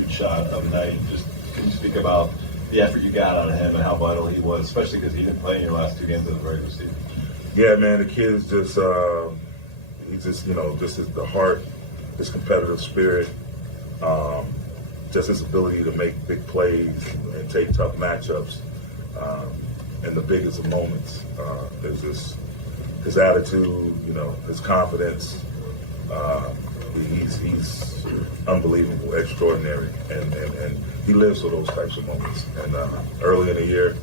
shoot shot of the night. Just can you speak about the effort you got out of him and how vital he was, especially because he didn't play in your last 2 games of the regular season? Yeah, man, the kid's just, he's just, just the heart, his competitive spirit, just his ability to make big plays and take tough matchups in the biggest of moments. There's just his attitude, his confidence. He's unbelievable, extraordinary, and he lives for those types of moments. And early in the year,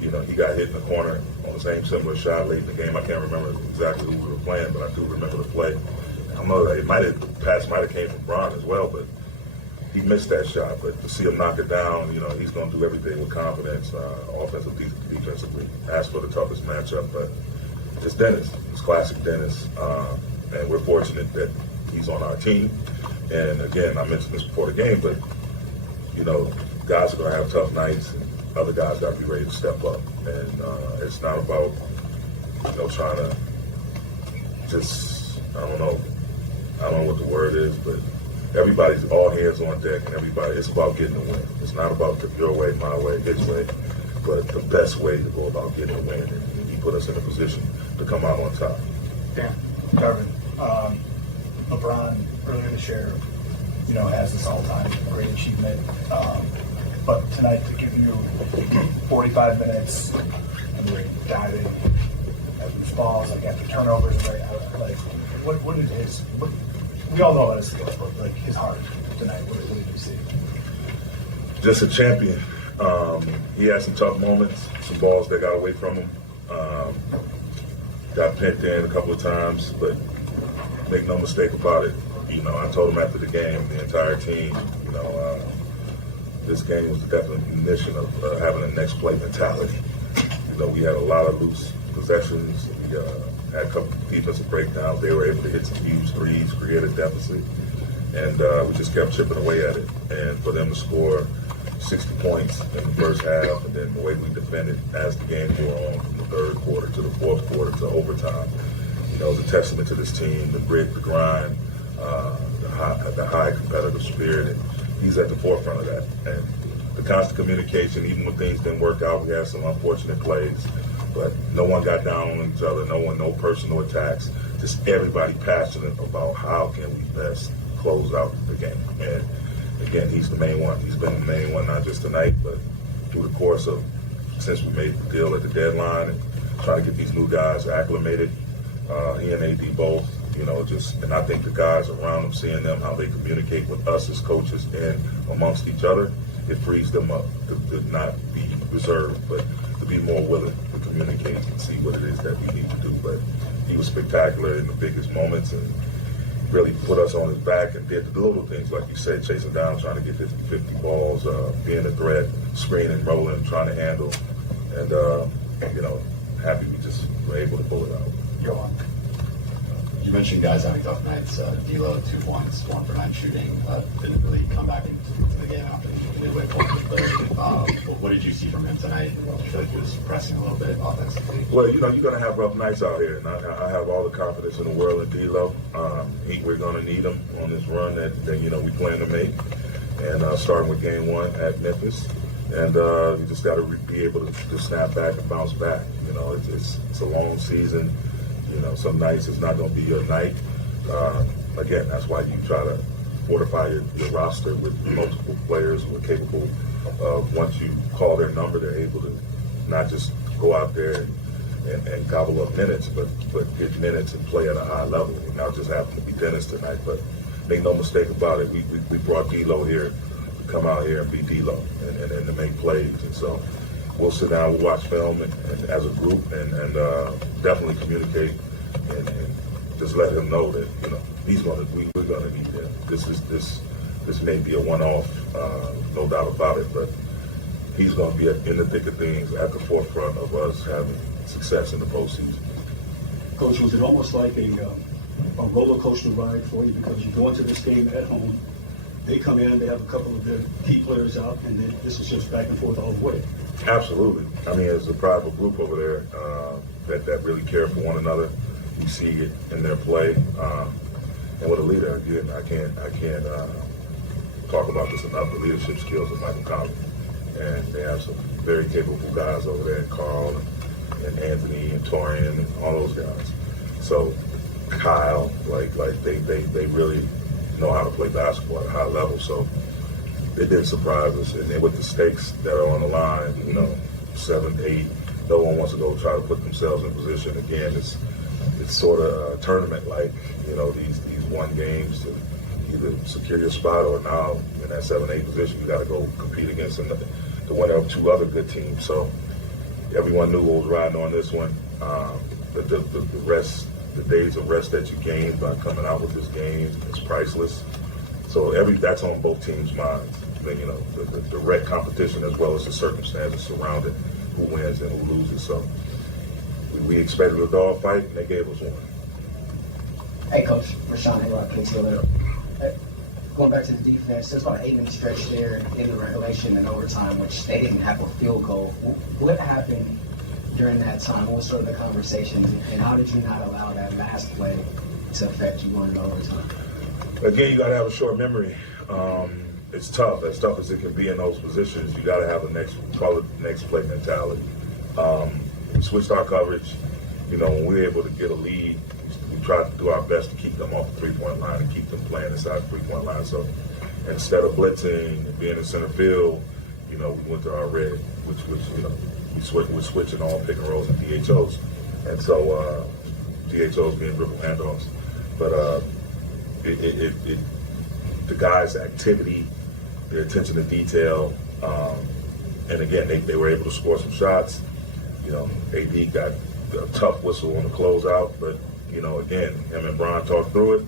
he got hit in the corner on the same similar shot late in the game. I can't remember exactly who we were playing, but I do remember the play. I don't know, the pass might have came from Bron as well, but he missed that shot. But to see him knock it down, he's going to do everything with confidence, offensively, defensively. As for the toughest matchup, but it's Dennis. It's classic Dennis, and we're fortunate that he's on our team. And again, I mentioned this before the game, but guys are going to have tough nights, and other guys got to be ready to step up. And it's not about trying to just I don't know what the word is, but everybody's all hands on deck, and it's about getting the win. It's not about your way, my way, his way, but the best way to go about getting the win. And he put us in a position to come out on top. Yeah, Darvin. LeBron earlier this year, has this all-time great achievement. But tonight, to give you 45 minutes and you're diving at loose balls, like after turnovers, what did we all know about his skills, but like his heart tonight, what did you see? Just a champion. He had some tough moments, some balls that got away from him. Got pinned in a couple of times, but make no mistake about it. I told him after the game, the entire team, this game was the definition of having a next play mentality. We had a lot of loose possessions. We had a couple of defensive breakdowns. They were able to hit some huge threes, create a deficit, and we just kept chipping away at it. And for them to score 60 points in the first half, and then the way we defended as the game wore on from the third quarter to the fourth quarter to overtime, it was a testament to this team, the grit, the grind, the high competitive spirit, and he's at the forefront of that. And the constant communication, even when things didn't work out, we had some unfortunate plays, but no one got down on each other, no personal attacks, just everybody passionate about how can we best close out the game. And again, he's the main one. He's been the main one, not just tonight, but through the course of since we made the deal at the deadline and trying to get these new guys acclimated. He and AD both, and I think the guys around him, seeing them, how they communicate with us as coaches and amongst each other, it frees them up to not be reserved, but to be more willing to communicate and see what it is that we need to do. But he was spectacular in the biggest moments and really put us on his back and did the little things, like you said, chasing down, trying to get 50-50 balls, being a threat, screening, rolling, trying to handle, and happy we just were able to pull it out. Go on. You mentioned guys having tough nights. D'Lo, 2 points, 1 for 9 shooting. Didn't really come back into the game after the midway point. But what did you see from him tonight? Did you feel like he was pressing a little bit offensively? Well, you're going to have rough nights out here, and I have all the confidence in the world in D'Lo. We're going to need him on this run that we plan to make, and starting with game 1 at Memphis. And you just got to be able to snap back and bounce back. It's a long season. Some nights it's not going to be your night. Again, that's why you try to fortify your roster with multiple players who are capable of, once you call their number, they're able to not just go out there and gobble up minutes, but get minutes and play at a high level. And not just happen to be Dennis tonight, but make no mistake about it, we brought D'Lo here to come out here and be D'Lo and to make plays. And so we'll sit down, we'll watch film and as a group and definitely communicate and just let him know that we're gonna need him. This may be a one-off, no doubt about it, but he's gonna be in the thick of things at the forefront of us having success in the postseason. Coach, was it almost like a roller coaster ride for you, because you go into this game at home, they come in, they have a couple of their key players out, and then this is just back and forth all the way? Absolutely. I mean, it's a prideful group over there that really care for one another. You see it in their play, and with a leader, again, I can't talk about this enough, the leadership skills of Michael Collins. And they have some very capable guys over there, Carl and Anthony and Torian and all those guys. So Kyle, they really know how to play basketball at a high level. So it didn't surprise us. And then with the stakes that are on the line, 7, 8, no one wants to go try to put themselves in position. Again, it's sort of a tournament like, these one games to either secure your spot or now in that 7, 8 position, you got to go compete against the winner of 2 other good teams. So everyone knew what was riding on this one. The rest, the days of rest that you gained by coming out with this game is priceless. So that's on both teams' minds. The direct competition as well as the circumstances surrounding who wins and who loses. So we expected a dog fight, and they gave us one. Hey, Coach, Rashawn Hayward, KTLA. Going back to the defense, there's about an 8-minute stretch there in the regulation and overtime, which they didn't have a field goal. What happened during that time? What was sort of the conversation, and how did you not allow that last play to affect you going into overtime? Again, you got to have a short memory. It's tough, as tough as it can be in those positions. You got to have a next play mentality. We switched our coverage. When we were able to get a lead, we tried to do our best to keep them off the 3-point line and keep them playing inside the 3-point line. So instead of blitzing and being in center field, we went to our red, which we're switching all pick and rolls and DHOs. And so DHOs being dribble handoffs. But the guys' activity, their attention to detail, and again, they were able to score some shots. AD got a tough whistle on the closeout, but again, him and Bron talked through it.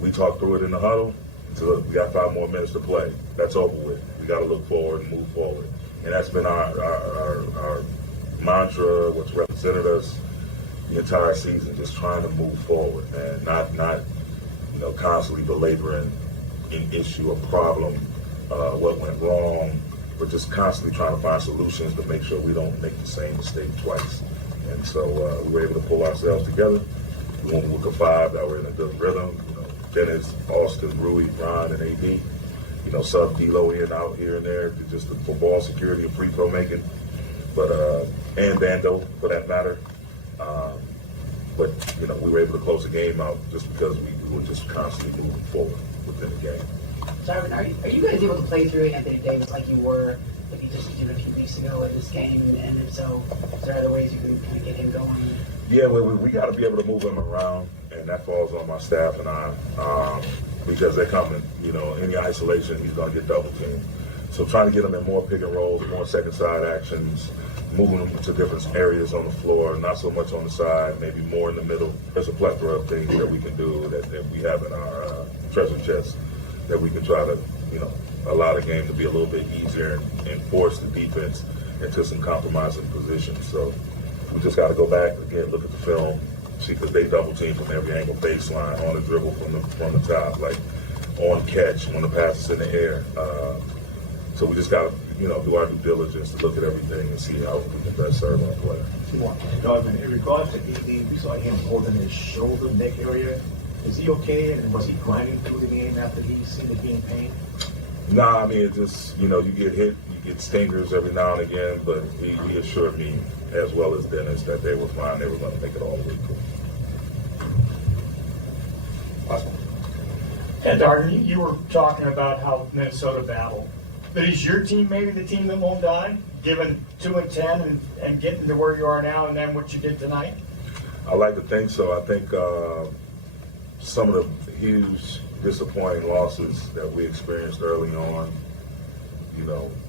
We talked through it in the huddle. So look, we got 5 more minutes to play. That's over with. We got to look forward and move forward, and that's been our mantra. What's represented us the entire season, just trying to move forward and not constantly belaboring an issue, a problem, what went wrong, but just constantly trying to find solutions to make sure we don't make the same mistake twice. And so we were able to pull ourselves together. We went with a 5 that were in a good rhythm. Dennis, Austin, Rui, Ron, and AD. Sub D-Lo in, out here and there, just for ball security and free throw making. But and Bando, for that matter. But we were able to close the game out just because we were just constantly moving forward within the game. Darvin, are you guys able to play through Anthony Davis like you were, like you just did a few weeks ago in this game? And if so, is there other ways you can kind of get him going? Yeah, we got to be able to move him around, and that falls on my staff and I, because they're coming. Any isolation, he's going to get double teamed. So trying to get him in more pick and rolls, more second side actions, moving them to different areas on the floor, not so much on the side, maybe more in the middle. There's a plethora of things that we can do that we have in our treasure chest that we can try to, allow the game to be a little bit easier and force the defense into some compromising positions. So we just got to go back, again, look at the film, see, because they double team from every angle, baseline, on the dribble from the top, like on catch, when the pass is in the air. So we just got to, do our due diligence to look at everything and see how we can best serve our player. Darvin, in regards to AD, we saw him holding his shoulder, neck area. Is he okay? And was he grinding through the game after he seemed to be in pain? Nah, I mean, it just, you get hit, you get stingers every now and again, but he assured me, as well as Dennis, that they were fine. They were going to make it all the way through. Awesome. And Darvin, you were talking about how Minnesota battled. But is your team maybe the team that won't die, given 2-10 and getting to where you are now and then what you did tonight? I like to think so. I think some of the huge disappointing losses that we experienced early on,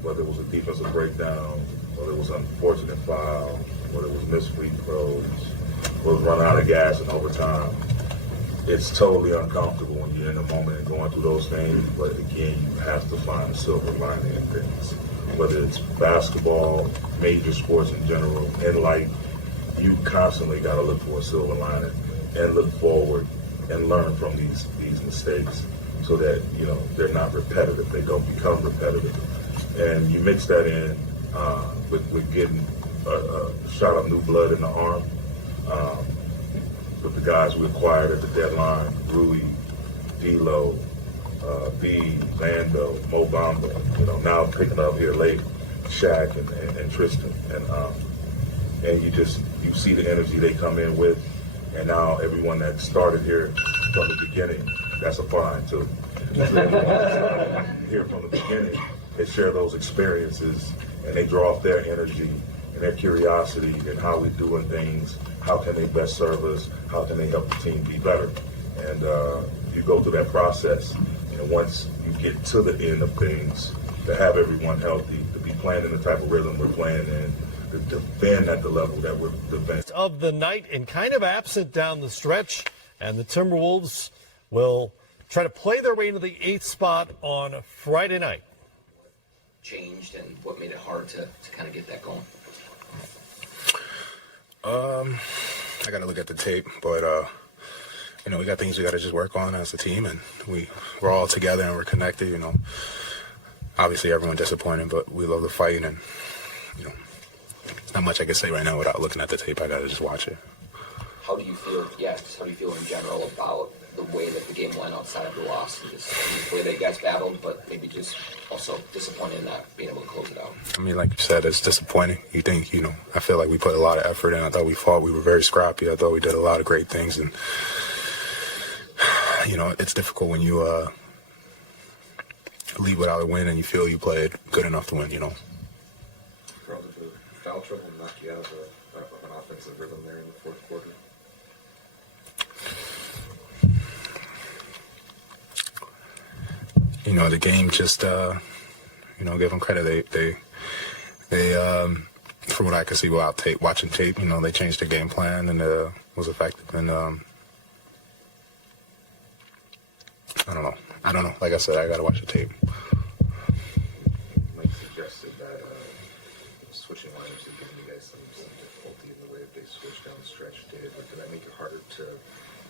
whether it was a defensive breakdown, whether it was an unfortunate foul, whether it was missed free throws, whether it was running out of gas in overtime. It's totally uncomfortable when you're in the moment and going through those things, but again, you have to find a silver lining in things. Whether it's basketball, major sports in general, in life, you constantly got to look for a silver lining and look forward and learn from these mistakes so that, they're not repetitive. They don't become repetitive. And you mix that in with getting a shot of new blood in the arm, with the guys we acquired at the deadline, Rui, D-Lo, B, Mando, Mo Bamba, now picking up here late, Shaq and Tristan. And you see the energy they come in with. And now everyone that started here from the beginning, that's a fine too. So everyone that started here from the beginning, they share those experiences and they draw off their energy and their curiosity and how we're doing things, how can they best serve us, how can they help the team be better. And you go through that process, and once you get to the end of things, to have everyone healthy, to be playing in the type of rhythm we're playing in, to defend at the level that we're defending. Of the night and kind of absent down the stretch, and the Timberwolves will try to play their way into the 8th spot on Friday night. Changed and what made it hard to kind of get that going? I got to look at the tape, but we got things we got to just work on as a team, and we're all together and we're connected. Obviously everyone disappointed, but we love the fight, and not much I can say right now without looking at the tape. I got to just watch it. How do you feel? Yeah, just how do you feel in general about the way that the game went outside of the loss, and just the way that you guys battled, but maybe just also disappointed in not being able to close it out? I mean, like you said, it's disappointing. You think, I feel like we put a lot of effort in. I thought we fought. We were very scrappy. I thought we did a lot of great things. And, it's difficult when you leave without a win and you feel you played good enough to win, Relative to foul trouble knock you out of an offensive rhythm there in the fourth quarter? The game just, give them credit. They from what I could see without watching tape, they changed their game plan and was effective. And I don't know. Like I said, I got to watch the tape. Mike suggested that switching lineups had given you guys some difficulty in the way that they switched down the stretch. Did that make it harder to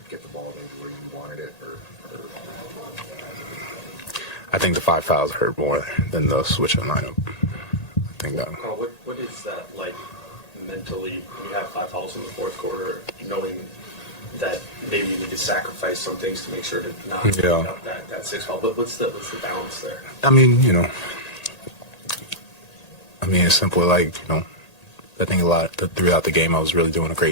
get the ball maybe where you wanted it, or I think the 5 fouls hurt more than the switching lineup. I think that. Carl, what is that like mentally when you have 5 fouls in the fourth quarter, knowing that maybe you need to sacrifice some things to make sure to not pick up that 6 foul? But what's the balance there? I mean, it's simple. I think a lot throughout the game I was really doing a great